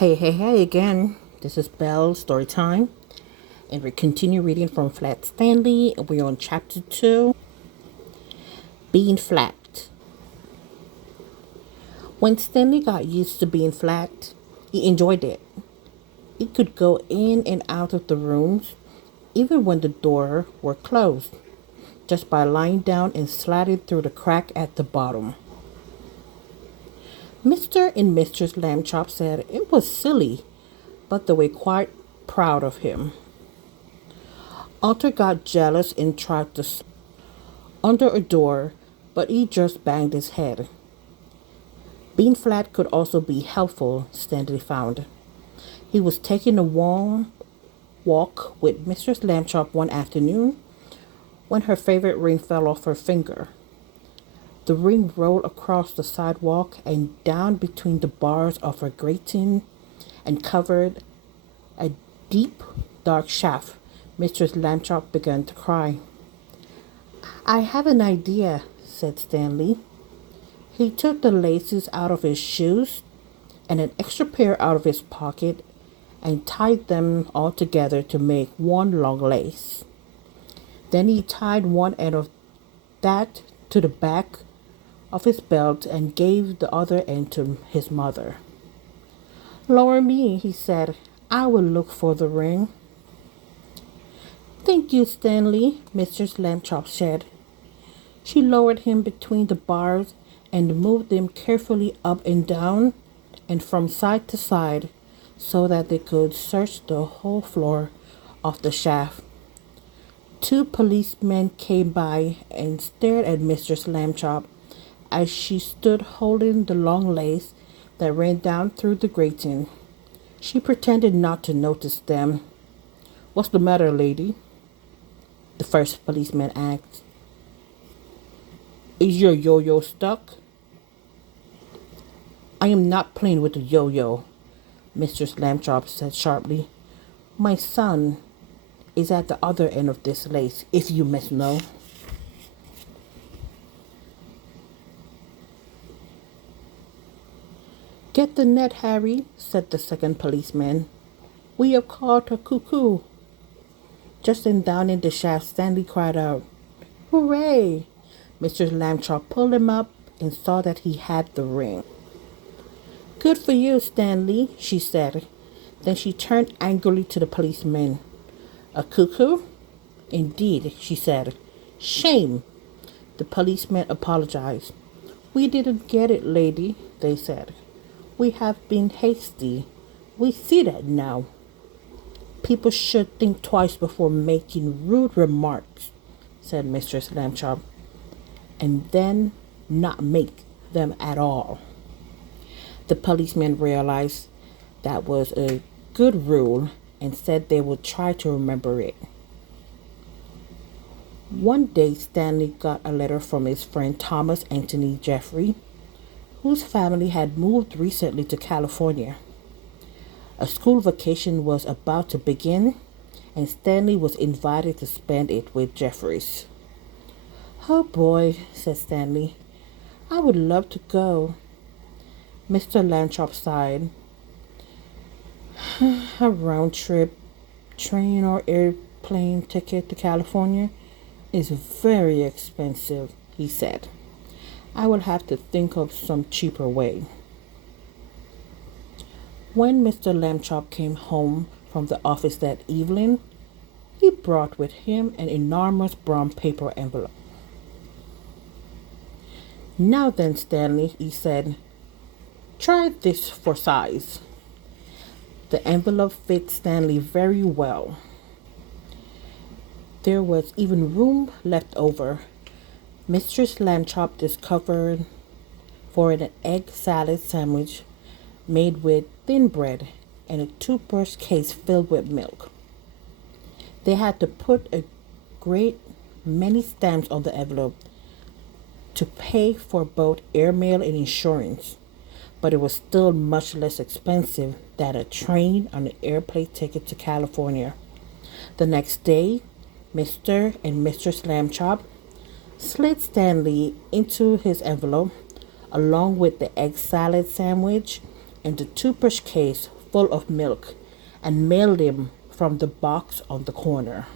Hey again. This is Belle Story Time, and we continue reading from Flat Stanley. We're on chapter 2, Being Flat. When Stanley got used to being flat, he enjoyed it. He could go in and out of the rooms, even when the door were closed, just by lying down and sliding through the crack at the bottom. Mr. and Mistress Lambchop said it was silly, but they were quite proud of him. Arthur got jealous and tried to slip under a door, but he just banged his head. Being flat could also be helpful, Stanley found. He was taking a warm walk with Mistress Lambchop one afternoon when her favorite ring fell off her finger. The ring rolled across the sidewalk and down between the bars of her grating and covered a deep, dark shaft. Mistress Lambchop began to cry. "I have an idea," said Stanley. He took the laces out of his shoes and an extra pair out of his pocket and tied them all together to make one long lace. Then he tied one end of that to the back of his belt and gave the other end to his mother. "Lower me," he said. "I will look for the ring." "Thank you, Stanley," Mistress Lambchop said. She lowered him between the bars and moved them carefully up and down and from side to side so that they could search the whole floor of the shaft. Two policemen came by and stared at Mistress Lambchop as she stood holding the long lace that ran down through the grating. She pretended not to notice them. "What's the matter, lady?" the first policeman asked. "Is your yo-yo stuck?" "I am not playing with the yo-yo," Mistress Lambchop said sharply. "My son is at the other end of this lace, if you must know." "Get the net, Harry," said the second policeman. "We have caught a cuckoo." Just then down in the shaft, Stanley cried out, "Hooray!" Mr. Lambchop pulled him up and saw that he had the ring. "Good for you, Stanley," she said. Then she turned angrily to the policeman. "A cuckoo?" "Indeed," she said. "Shame!" The policeman apologized. "We didn't get it, lady," they said. "We have been hasty. We see that now. People should think twice before making rude remarks," said Mistress Lambchop, "and then not make them at all." The policeman realized that was a good rule and said they would try to remember it. One day, Stanley got a letter from his friend Thomas Anthony Jeffrey, whose family had moved recently to California. A school vacation was about to begin, and Stanley was invited to spend it with Jeffries. "Oh boy," said Stanley. "I would love to go." Mr. Lambchop sighed. "A round trip train or airplane ticket to California is very expensive," he said. "I will have to think of some cheaper way." When Mr. Lambchop came home from the office that evening, he brought with him an enormous brown paper envelope. "Now then, Stanley," he said, "try this for size." The envelope fit Stanley very well. There was even room left over. Mistress Lambchop discovered for an egg salad sandwich made with thin bread and a toothbrush case filled with milk. They had to put a great many stamps on the envelope to pay for both airmail and insurance, but it was still much less expensive than a train or an airplane ticket to California. The next day, Mr. and Mistress Lambchop slid Stanley into his envelope along with the egg salad sandwich and the toothbrush case full of milk and mailed him from the box on the corner.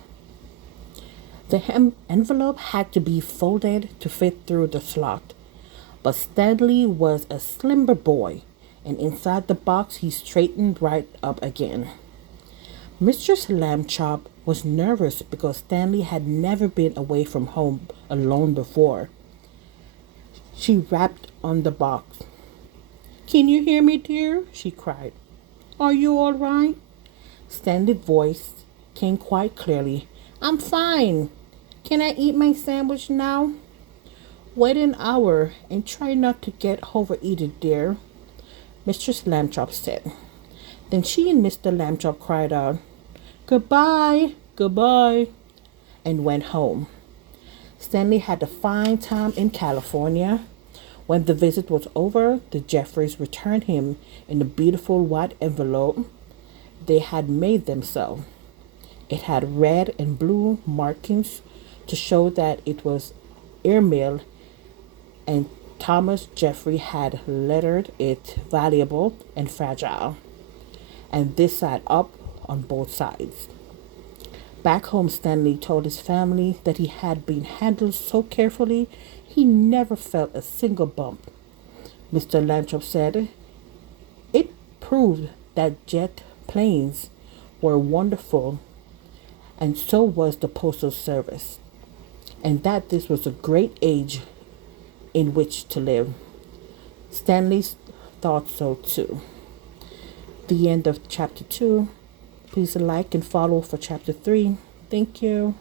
The envelope had to be folded to fit through the slot, but Stanley was a slimmer boy, and inside the box he straightened right up again. Mistress Lambchop was nervous because Stanley had never been away from home alone before. She rapped on the box. "Can you hear me, dear?" she cried. "Are you all right?" Stanley's voice came quite clearly. "I'm fine. Can I eat my sandwich now?" "Wait an hour and try not to get overeaten, dear," Mistress Lambchop said. Then she and Mr. Lambchop cried out, "Goodbye, goodbye," and went home. Stanley had a fine time in California. When the visit was over, the Jeffreys returned him in a beautiful white envelope they had made themselves. It had red and blue markings to show that it was airmail, and Thomas Jeffrey had lettered it valuable and fragile, and this side up on both sides. Back home, Stanley told his family that he had been handled so carefully he never felt a single bump. Mr. Lambchop said it proved that jet planes were wonderful, and so was the Postal Service, and that this was a great age in which to live. Stanley thought so too. The end of chapter 2. Please like and follow for chapter 3. Thank you.